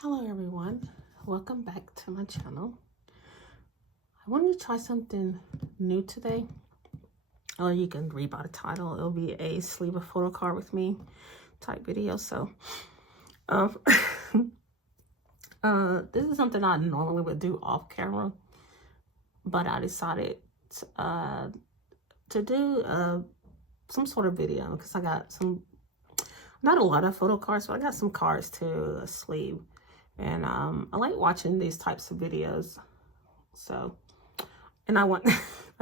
Hello everyone, welcome back to my channel. I wanted to try something new today. Or you can read by the title, it'll be a sleeve a photo card with me type video. So this is something I normally would do off camera, but I decided to do some sort of video because I got some, not a lot of photo cards, but I got some cards to sleeve. And I like watching these types of videos. So, and I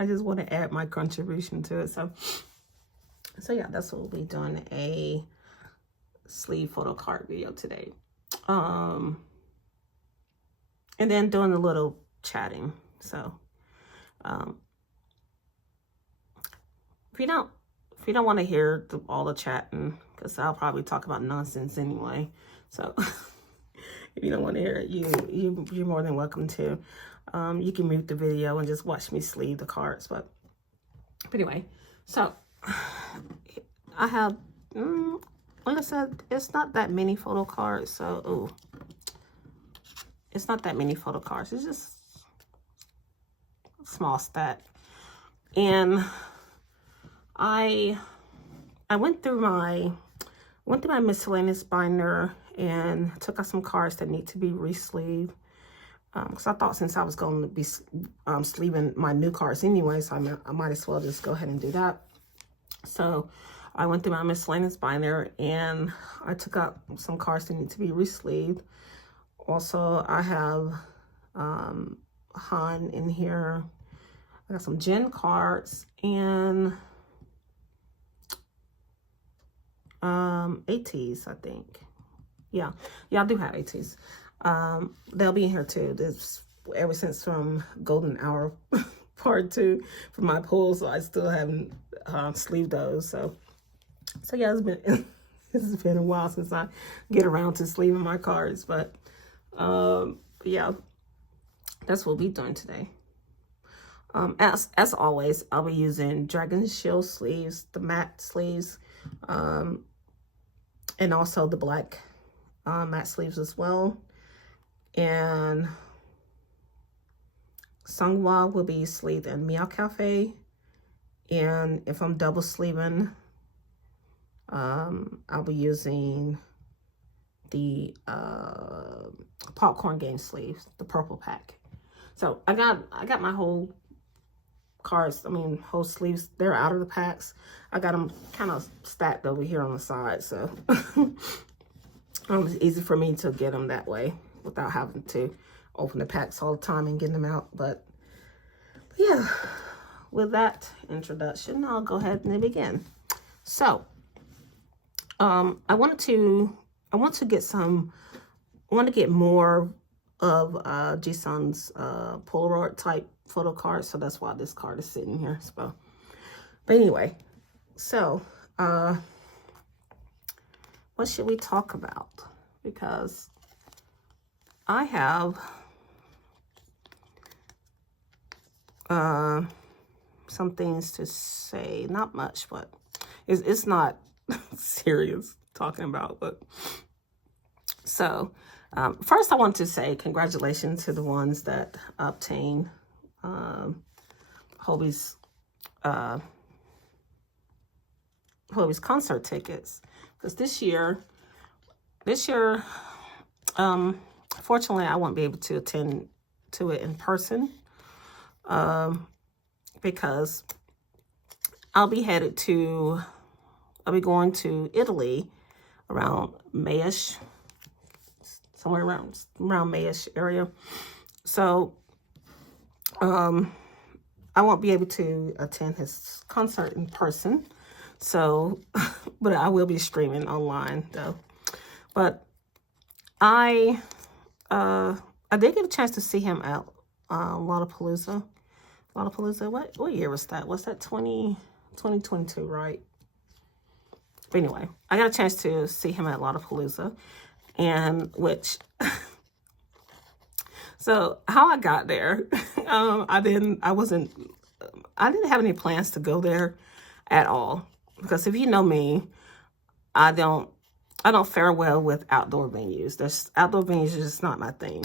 just want to add my contribution to it. So yeah, that's what we'll be doing, a sleeve photo card video today. And then doing a little chatting. So, if you don't want to hear all the chatting, because I'll probably talk about nonsense anyway. So if you don't want to hear it, you're more than welcome to. You can mute the video and just watch me sleeve the cards. But anyway, so I have, like I said, it's not that many photo cards. So, it's not that many photo cards. It's just a small stack. And I went through my miscellaneous binder and took out some cards that need to be re-sleeved. Because I thought since I was going to be sleeving my new cards anyway, so I might as well just go ahead and do that. So I went through my miscellaneous binder and I took out some cards that need to be re-sleeved. Also, I have Han in here. I got some Gen cards and ATs, I think. Yeah, I do have ATs. They'll be in here too. This ever since from Golden Hour part 2 for my pool, so I still haven't sleeved those. So yeah, it's been a while since I get around to sleeving my cards, but yeah, that's what we'll be doing today. As always, I'll be using Dragon Shield sleeves, the matte sleeves, and also the black matte sleeves as well. And Sungwa will be sleeved in Meow Cafe. And if I'm double sleeving, I'll be using the Popcorn Game sleeves, the purple pack. So I got my whole cards, whole sleeves, they're out of the packs. I got them kind of stacked over here on the side, so it's easy for me to get them that way without having to open the packs all the time and getting them out. But yeah, with that introduction, I'll go ahead and begin. So I want to get more of Jisun's Polaroid type photo card, so that's why this card is sitting here. So, but anyway, so what should we talk about? Because I have some things to say. Not much, but it's not serious talking about. But so first, I want to say congratulations to the ones that obtained Hobie's concert tickets, because this year, fortunately, I won't be able to attend to it in person, because I'll be going to Italy around Mayish, somewhere around Mayish area. So I won't be able to attend his concert in person. So, but I will be streaming online though. But I did get a chance to see him at Lollapalooza. What year was that? Was that 2022, right? But anyway, I got a chance to see him at Lollapalooza, and which so how I got there, I didn't have any plans to go there at all, because if you know me, I I don't fare well with outdoor venues. Outdoor venues is just not my thing.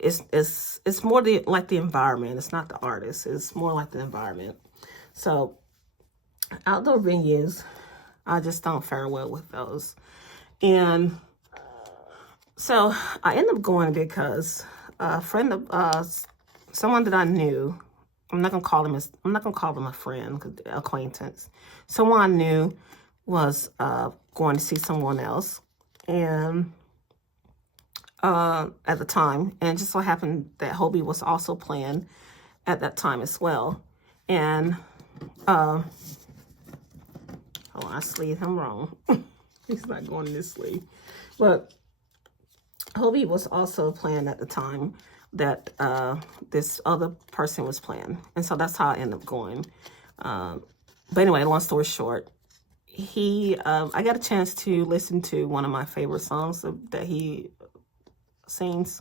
It's more like the environment. It's not the artist. It's more like the environment. So outdoor venues, I just don't fare well with those. And so I ended up going because a friend of someone that I knew. I'm not gonna call them a friend, acquaintance. Someone I knew was going to see someone else, and at the time, and it just so happened that Hobie was also playing at that time as well. And oh, I sleeved him wrong. He's not going in this sleeve, but Hobie was also playing at the time that this other person was playing, and so that's how I ended up going. But anyway, long story short, I got a chance to listen to one of my favorite songs that he sings,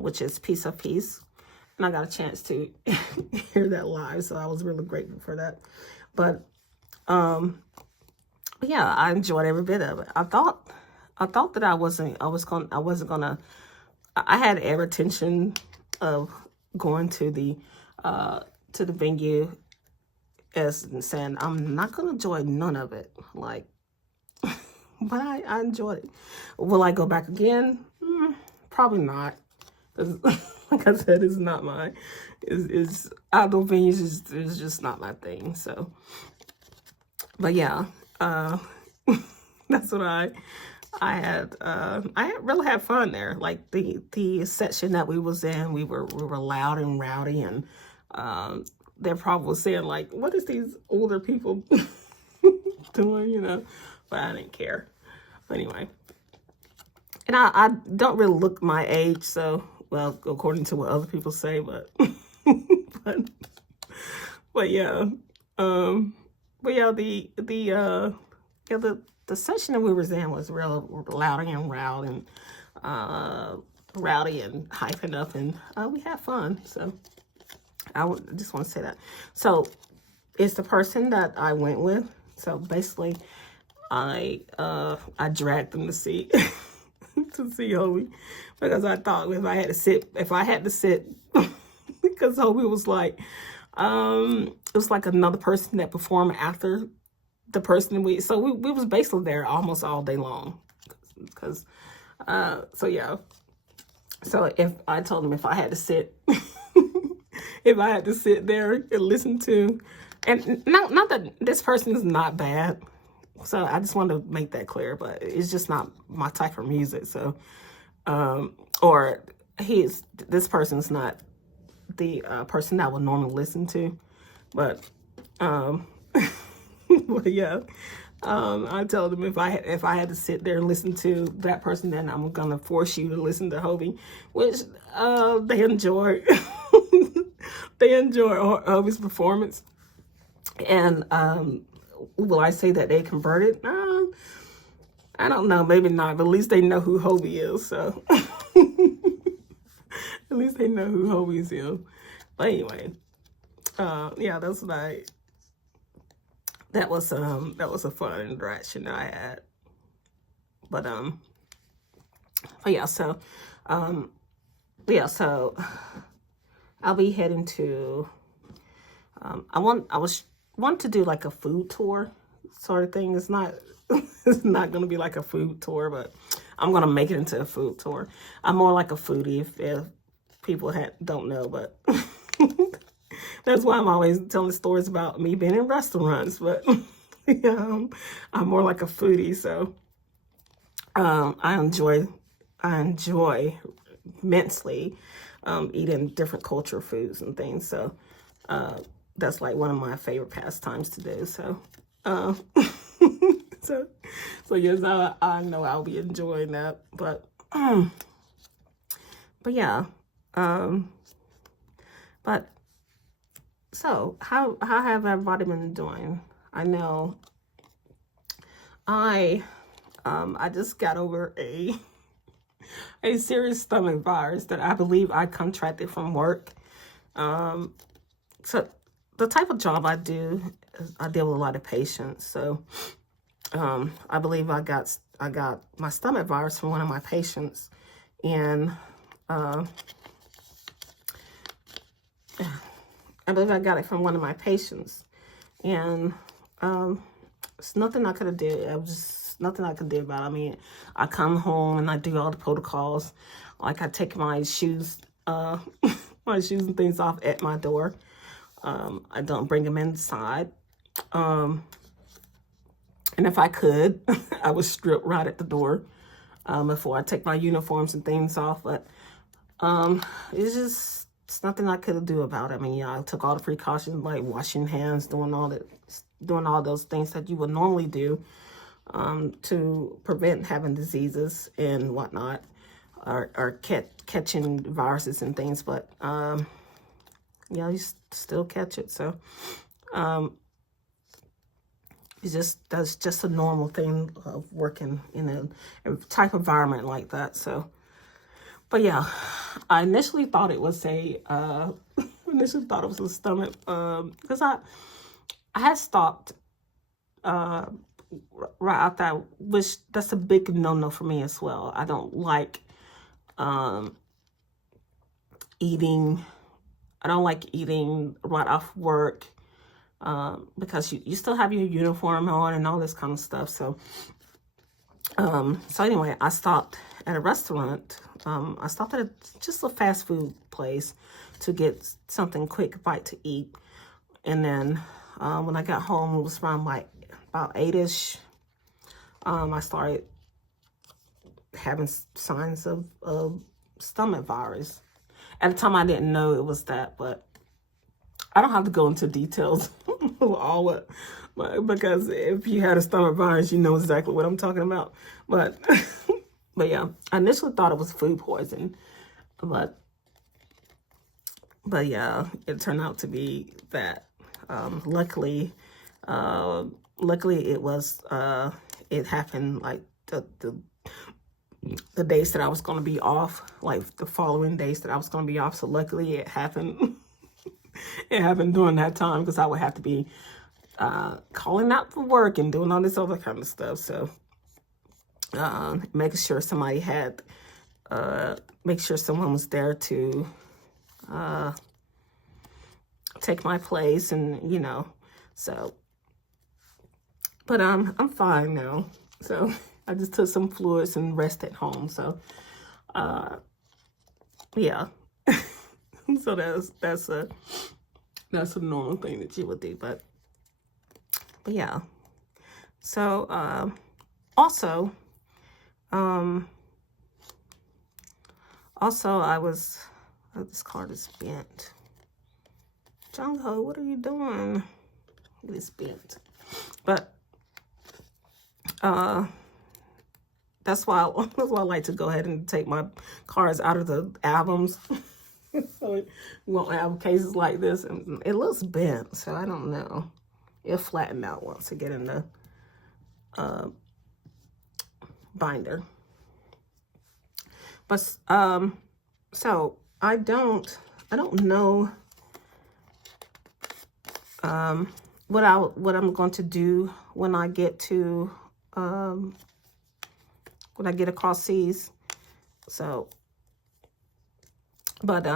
which is "Piece of Peace," and I got a chance to hear that live, so I was really grateful for that. But yeah, I enjoyed every bit of it. I thought that I had every intention of going to the venue as saying I'm not gonna enjoy none of it. Like, but I enjoyed it. Will I go back again? Probably not. Like I said, it's not mine. It's outdoor venues is just not my thing. So, but yeah, that's what I had really had fun there. Like the section that we was in, we were loud and rowdy, and they're probably saying like, what is these older people doing, you know? But I didn't care. Anyway, and I don't really look my age, so, well, according to what other people say, but but yeah, the session that we were in was real loud and rowdy and hyping up, and we had fun. So I just want to say that. So it's the person that I went with. So basically, I dragged them to see to see Hobie, because I thought if I had to sit, because Hobie was like, it was like another person that performed after the person we was basically there almost all day long, because so yeah. So if I told him if I had to sit there and listen to, and not that this person is not bad, so I just want to make that clear, but it's just not my type of music. So or this person's not the person I would normally listen to, but but yeah, I told them if I had to sit there and listen to that person, then I'm gonna force you to listen to Hobie, which they enjoyed. They enjoyed Hobie's performance, and will I say that they converted? I don't know, maybe not, but at least they know who Hobie is. So at least they know who Hobie is. But anyway, yeah, that's what that was a fun interaction that I had. But yeah, so I'll be heading to I want to do like a food tour sort of thing. It's not it's not gonna be like a food tour, but I'm gonna make it into a food tour. I'm more like a foodie if people don't know, but that's why I'm always telling stories about me being in restaurants. But yeah, I'm more like a foodie, so I enjoy immensely eating different culture foods and things. So that's like one of my favorite pastimes to do. So so yes, I know I'll be enjoying that. But yeah, but so how have everybody been doing? I know I just got over a serious stomach virus that I believe I contracted from work. So the type of job I do is I deal with a lot of patients. So I believe I got my stomach virus from one of my patients, and I believe I got it from one of my patients, and it's nothing I could have did. It was just nothing I could do about it. I mean, I come home and I do all the protocols, like I take my shoes, my shoes and things off at my door. I don't bring them inside. And if I could, I would strip right at the door before I take my uniforms and things off. But it's nothing I could do about it. I mean, yeah, I took all the precautions, like washing hands, doing all those things that you would normally do to prevent having diseases and whatnot, or catching viruses and things. But yeah, you still catch it. So that's just a normal thing of working in a type of environment like that. So, but yeah, I initially thought it was a stomach, because I had stopped right after, which that's a big no-no for me as well. I don't like eating. I don't like eating right off work, because you still have your uniform on and all this kind of stuff. So, so anyway, I stopped at a restaurant. I stopped at just a fast food place to get something quick bite to eat. And then when I got home, it was around like about 8-ish. I started having signs of stomach virus. At the time, I didn't know it was that, but I don't have to go into details of all what, because if you had a stomach virus, you know exactly what I'm talking about. But but yeah, I initially thought it was food poison, but yeah, it turned out to be that. Luckily it was it happened like the days that I was going to be off, like the following days that I was going to be off. So luckily it happened. It happened during that time, because I would have to be calling out for work and doing all this other kind of stuff. So making sure somebody had, make sure someone was there to take my place, and you know, so. But I'm fine now. So I just took some fluids and rest at home. So yeah. So that's a normal thing that you would do. But yeah. So also this card is bent. Jung-ho, what are you doing? It is bent. But that's why I like to go ahead and take my cards out of the albums. So we won't have cases like this. And it looks bent, so I don't know. It'll flatten out once I get in the binder. But so I don't know what I'm going to do when I get to when I get across seas. So, but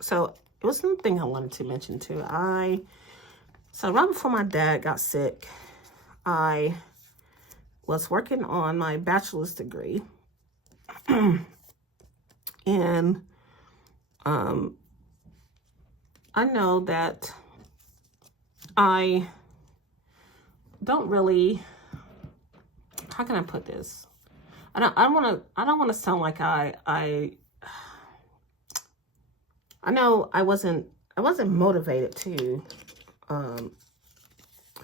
so it was something I wanted to mention too. So right before my dad got sick, I was working on my bachelor's degree. And I know that I don't really, how can I put this? I don't want to sound like I know I wasn't motivated to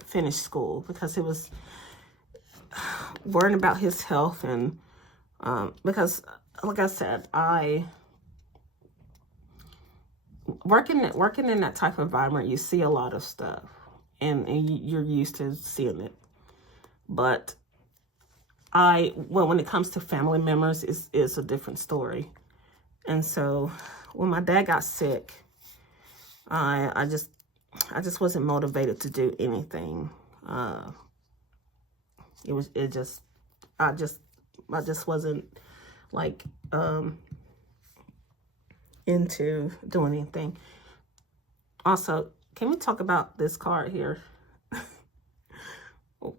finish school, because it was worrying about his health, and because like I said, working in that type of environment, you see a lot of stuff, and you're used to seeing it. But when it comes to family members, it's a different story. And so when my dad got sick, I just wasn't motivated to do anything. I just wasn't like into doing anything. Also, can we talk about this card here?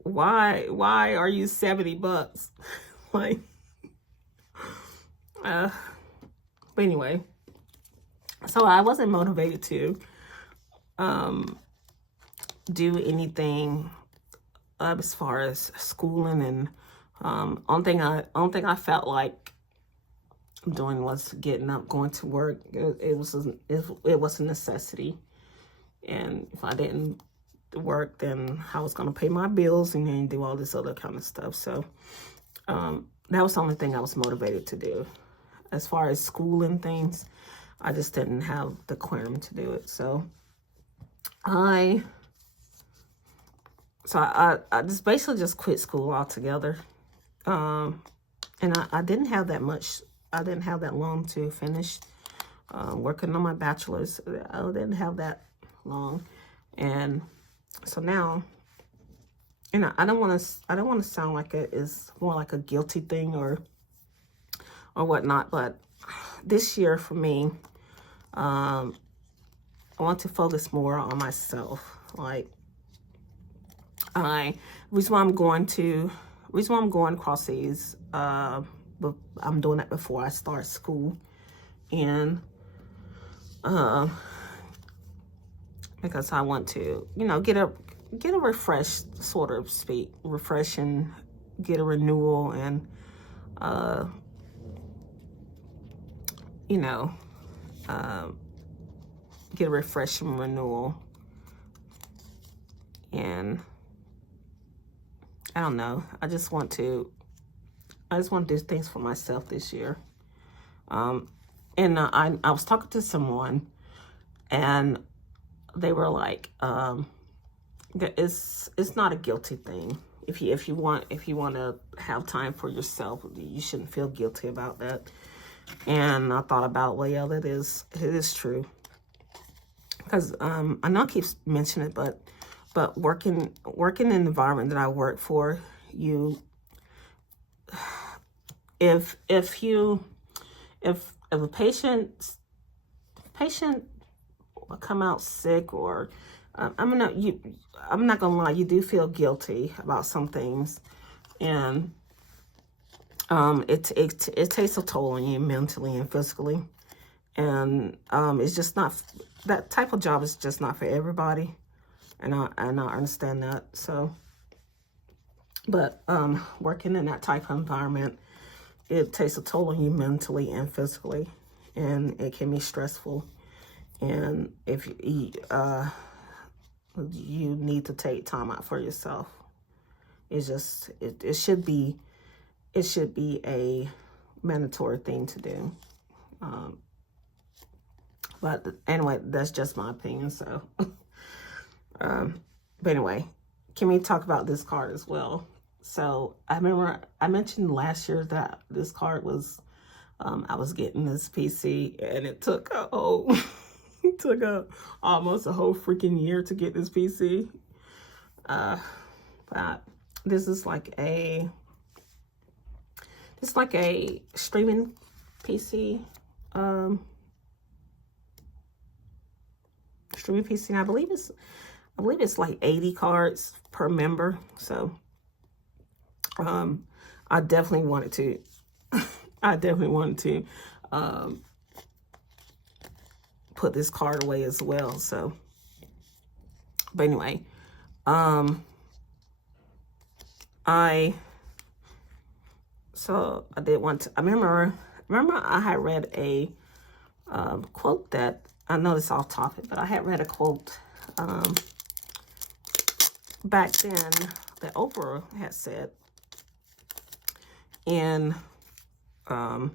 Why are you $70? Like, but anyway, so I wasn't motivated to do anything as far as schooling, and only thing I felt like doing was getting up, going to work. It was a necessity, and if I didn't work, then I was going to pay my bills and then do all this other kind of stuff. So that was the only thing I was motivated to do. As far as school and things, I just didn't have the quantum to do it. So I just basically just quit school altogether. And I didn't have that much. I didn't have that long to finish working on my bachelor's. I didn't have that long, and so now, you know, I don't want to sound like it's more like a guilty thing or whatnot. But this year for me, I want to focus more on myself. Like, reason why I'm going across seas, but I'm doing that before I start school, and because I want to, you know, get a refresh, sort of speak, refresh and get a renewal, and you know, get a refresh and renewal, and I don't know. I just want to do things for myself this year. And I was talking to someone, and they were like, it's not a guilty thing. If you want to have time for yourself, you shouldn't feel guilty about that. And I thought about, well, yeah, it is true. Because I know I keep mentioning it, but working in the environment that I work for, if a patient come out sick, or I'm not gonna lie, you do feel guilty about some things, and it takes a toll on you mentally and physically, and it's just not, that type of job is just not for everybody, and I understand that. So, but working in that type of environment, it takes a toll on you mentally and physically, and it can be stressful. And if you need to take time out for yourself, it's just it should be a mandatory thing to do. But anyway, that's just my opinion. So, but anyway, can we talk about this card as well? So I remember I mentioned last year that this card was, I was getting this PC, and it took almost a whole freaking year to get this PC. But this is like a streaming PC. Streaming PC, and I believe it's like 80 cards per member. So I definitely wanted to put this card away as well. So, but anyway, I did want to, I remember I had read a quote that, I know this off topic, but I had read a quote back then that Oprah had said. And I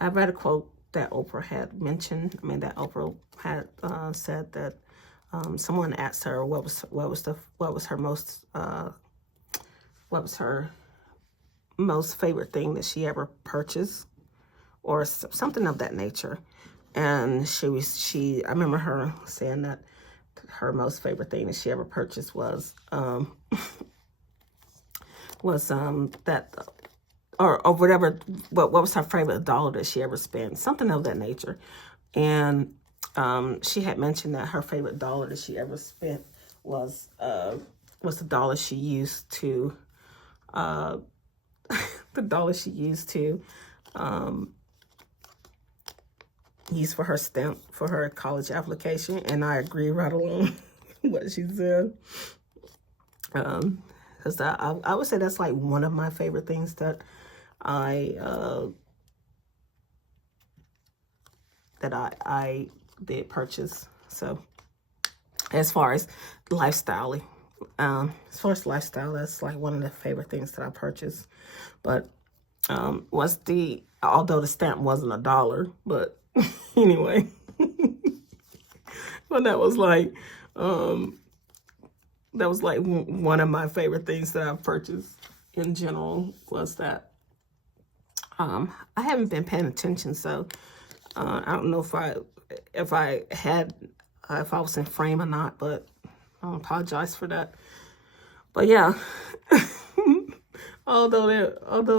read a quote that Oprah had mentioned. I mean, that Oprah had said that someone asked her what was her most favorite thing that she ever purchased, or something of that nature. And I remember her saying that her most favorite thing that she ever purchased was was that, or whatever, what was her favorite dollar that she ever spent, something of that nature. And she had mentioned that her favorite dollar that she ever spent was the dollar she used to the dollar she used to use for her stamp for her college application. And I agree right along what she said. Because I would say that's like one of my favorite things that I did purchase. So as far as lifestyle, that's like one of the favorite things that I purchased. But although the stamp wasn't $1, but anyway, but that was like one of my favorite things that I've purchased in general, was that. I haven't been paying attention, so I don't know if I was in frame or not, but I apologize for that. But yeah, although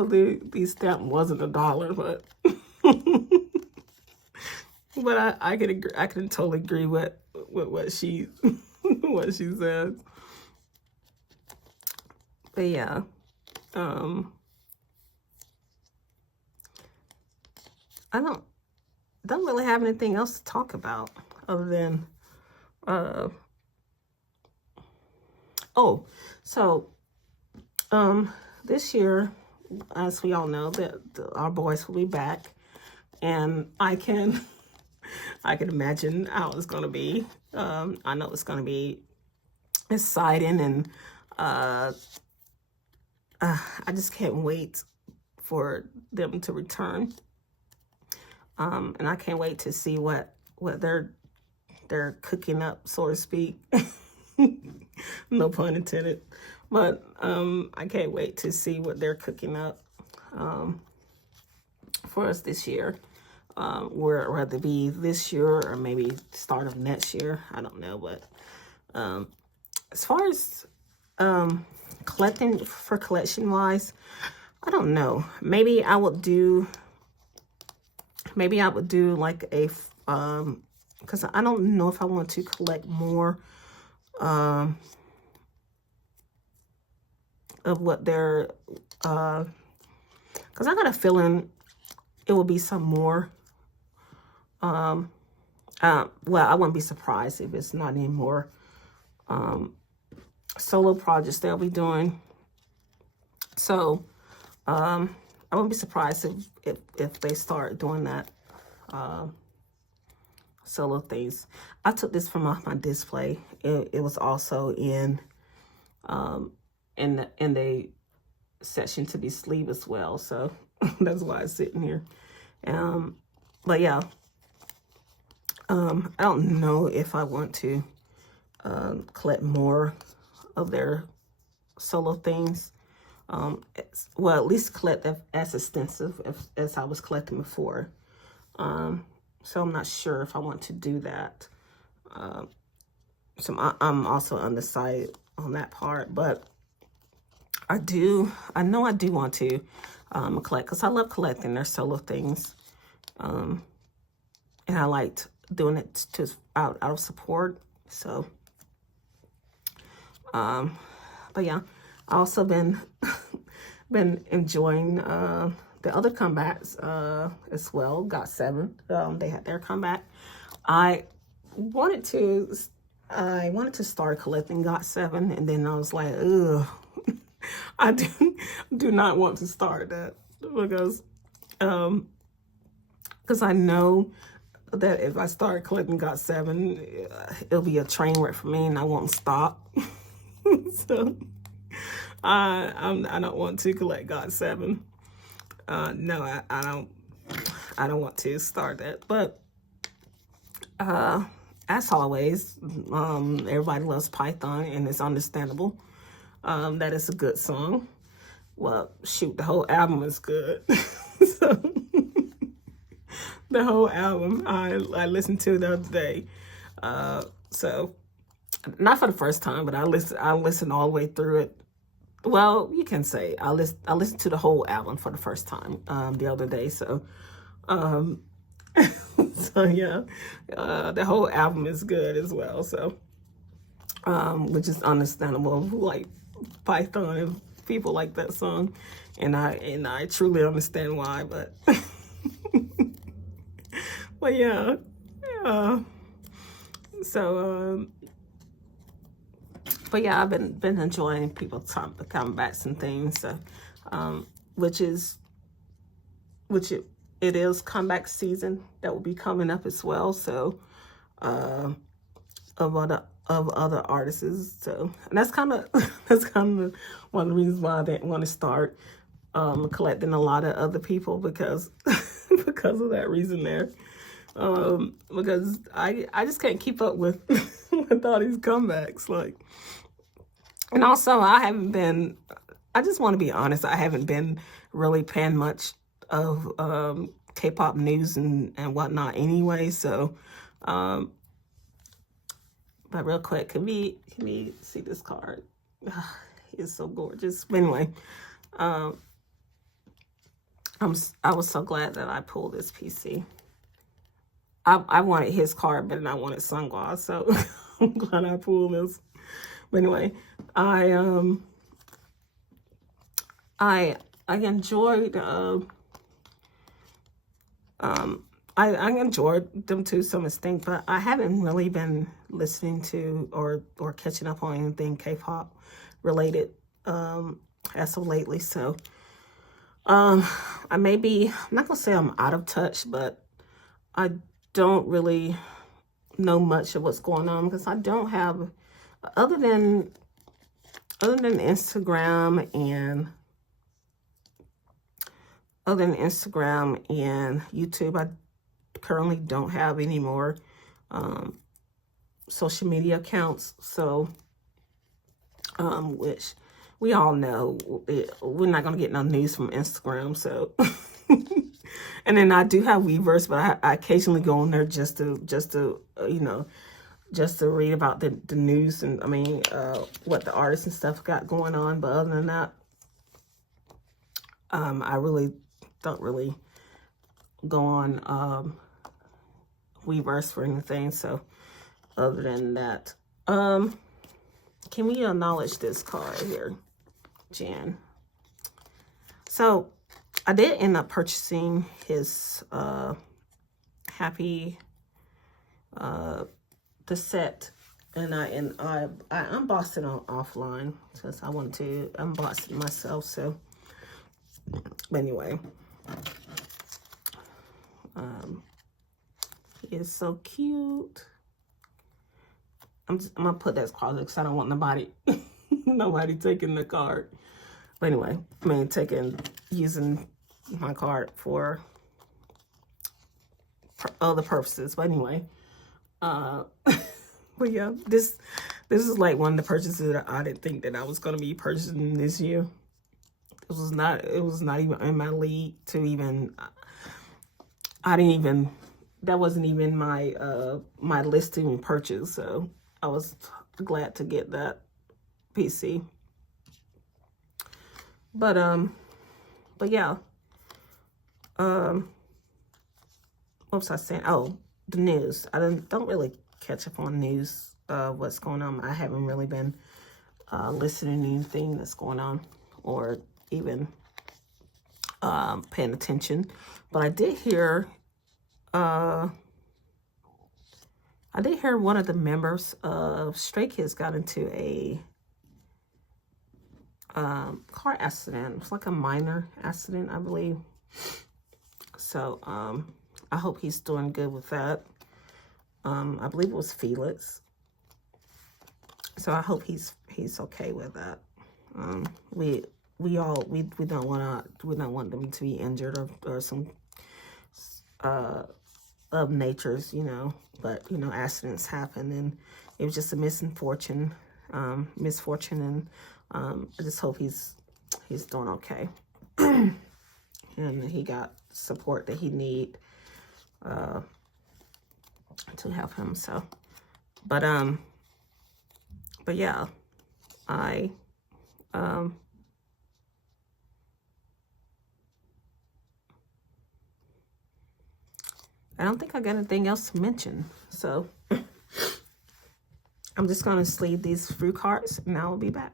the stamp wasn't $1, but but I can totally agree with what she what she says. But yeah, I don't really have anything else to talk about other than this year, as we all know, that our boys will be back, and I can imagine how it's going to be. I know it's going to be exciting, and I just can't wait for them to return. And I can't wait to see what they're cooking up, so to speak. No pun intended. But I can't wait to see what they're cooking up for us this year. Whether it be this year or maybe start of next year, I don't know. But as far as collection wise, I don't know. Maybe I would do like a because I don't know if I want to collect more of what they're because I got a feeling it will be some more. Well, I wouldn't be surprised if it's not any more solo projects they'll be doing. So I wouldn't be surprised if they start doing that solo things. I took this from off my display. It was also in the section to be sleeve as well, so that's why it's sitting here. But yeah, I don't know if I want to collect more of their solo things. Well, at least collect as extensive as I was collecting before. So I'm not sure if I want to do that. So I'm also undecided on that part, but I know I do want to collect, because I love collecting their solo things. And I liked doing it out of support. So, but yeah, I also been enjoying the other comebacks as well. Got 7. They had their comeback. I wanted to start collecting Got 7, and then I was like, ugh, I do not want to start that, because I know that if I start collecting Got 7, it'll be a train wreck for me, and I won't stop. So I don't want to collect Got 7. No, I don't want to start that. But as always, everybody loves Python, and it's understandable. That is a good song. Well, shoot, the whole album is good. So the whole album I listened to the other day. So not for the first time, but I listened all the way through it well, you can say I listened to the whole album for the first time the other day. So, um, so yeah, the whole album is good as well. So, which is understandable. Who like Python and people like that song, and I truly understand why. But, but yeah, so. But yeah, I've been enjoying people talk the comebacks and things, so, which it is comeback season that will be coming up as well. So, of other artists. So, and that's kind of that's kind of one of the reasons why I didn't want to start collecting a lot of other people, because because of that reason there. Because I just can't keep up with with all these comebacks, like. And also, I just want to be honest, I haven't been really paying much of K-pop news and whatnot anyway. So, but real quick, can we see this card? It's so gorgeous. But anyway, I was so glad that I pulled this PC. I wanted his card better than I wanted Sungwa, so I'm glad I pulled this. But anyway, I enjoyed I enjoyed them to some extent, but I haven't really been listening to or catching up on anything K-pop related as of lately. So I'm not gonna say I'm out of touch, but I don't really know much of what's going on, because I don't have, other than Instagram and YouTube, I currently don't have any more social media accounts. So, which we all know we're not gonna get no news from Instagram. So, and then I do have Weverse, but I occasionally go on there just to just to read about the news and what the artists and stuff got going on. But other than that, I really don't really go on Weverse for anything. So other than that, can we acknowledge this card here, Jan? So I did end up purchasing his Happy the set, and I unboxed it on offline because I wanted to unbox it myself. So, but anyway, he is so cute. I'm gonna put that closet because I don't want nobody taking the card. But anyway, using my card for other purposes. But anyway, but yeah, this is like one of the purchases that I didn't think that I was going to be purchasing this year. It was not even in my league to even, that wasn't even my my listing purchase. So I was glad to get that PC. But yeah, what was I saying? Oh, the news. I don't really catch up on news, what's going on. I haven't really been listening to anything that's going on, or even paying attention. But I did hear one of the members of Stray Kids got into a car accident. It was like a minor accident, I believe. So I hope he's doing good with that. I believe it was Felix. So I hope he's okay with that. We don't want them to be injured or some of nature's, but accidents happen, and it was just a misfortune, and I just hope he's doing okay. And he got support that he need to help him. So, but yeah, I I don't think I got anything else to mention. So I'm just going to sleeve these fruit cards and I will be back.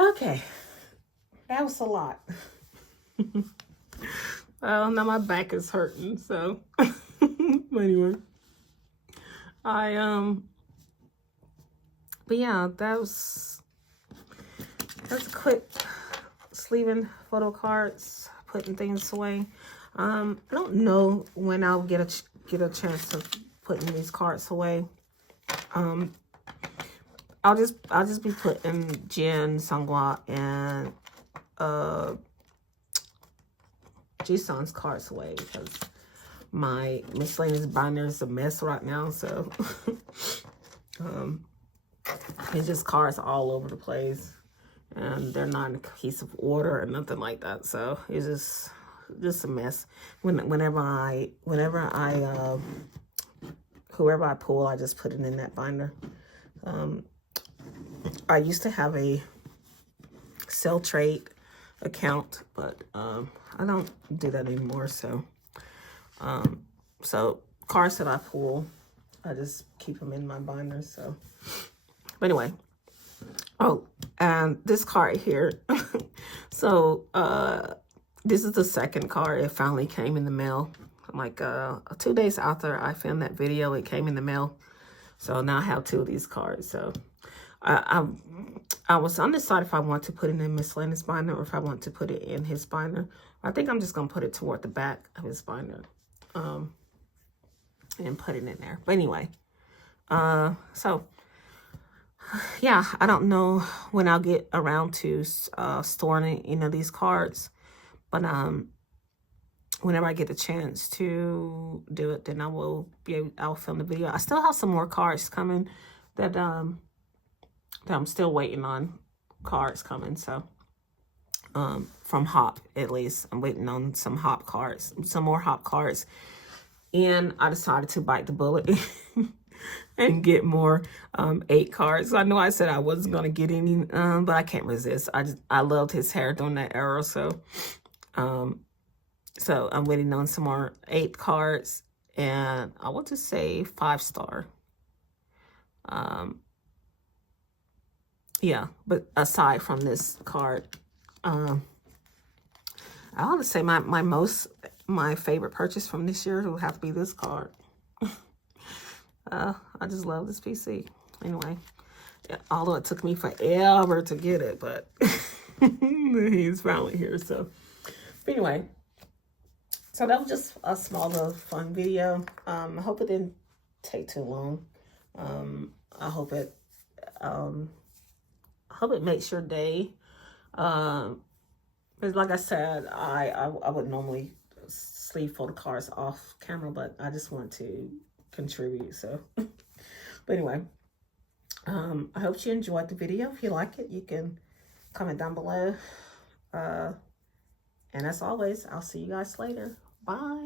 Okay, that was a lot. Well, now my back is hurting, so anyway. But yeah, that's quick sleeving photo cards, putting things away. I don't know when I'll get a chance to putting these cards away. I'll just be putting Jin, Sangwa, and Jisun's cards away because my miscellaneous binder is a mess right now. So it's just cards all over the place, and they're not in cohesive order or nothing like that. So it's just a mess. Whenever I whoever I pull, I just put it in that binder. I used to have a sell trade account, but I don't do that anymore. So so cards that I pull, I just keep them in my binder. So but anyway, oh, and this card here. So this is the second card. It finally came in the mail. Like 2 days after I filmed that video, it came in the mail. So now I have 2 of these cards. So I was undecided if I want to put it in miscellaneous binder or if I want to put it in his binder. I think I'm just gonna put it toward the back of his binder, and put it in there. But anyway, so yeah, I don't know when I'll get around to storing these cards, but whenever I get the chance to do it, then I'll film the video. I still have some more cards coming that I'm still waiting on cards coming. So from Hop, at least. I'm waiting on some Hop cards, some more Hop cards. And I decided to bite the bullet and get more 8 cards. I know I said I wasn't going to get any, but I can't resist. I loved his hair during that era, so so I'm waiting on some more 8 cards, and I want to say 5-star. Yeah, but aside from this card, I want to say my favorite purchase from this year would have to be this card. I just love this PC. Anyway, although it took me forever to get it, but he's finally here. So, but anyway, so that was just a small little fun video. I hope it didn't take too long. I hope it makes your day. Because like I said, I would normally leave PHOTOCARDS off camera, but I just want to contribute. So, but anyway, I hope you enjoyed the video. If you like it, you can comment down below. And as always, I'll see you guys later. Bye.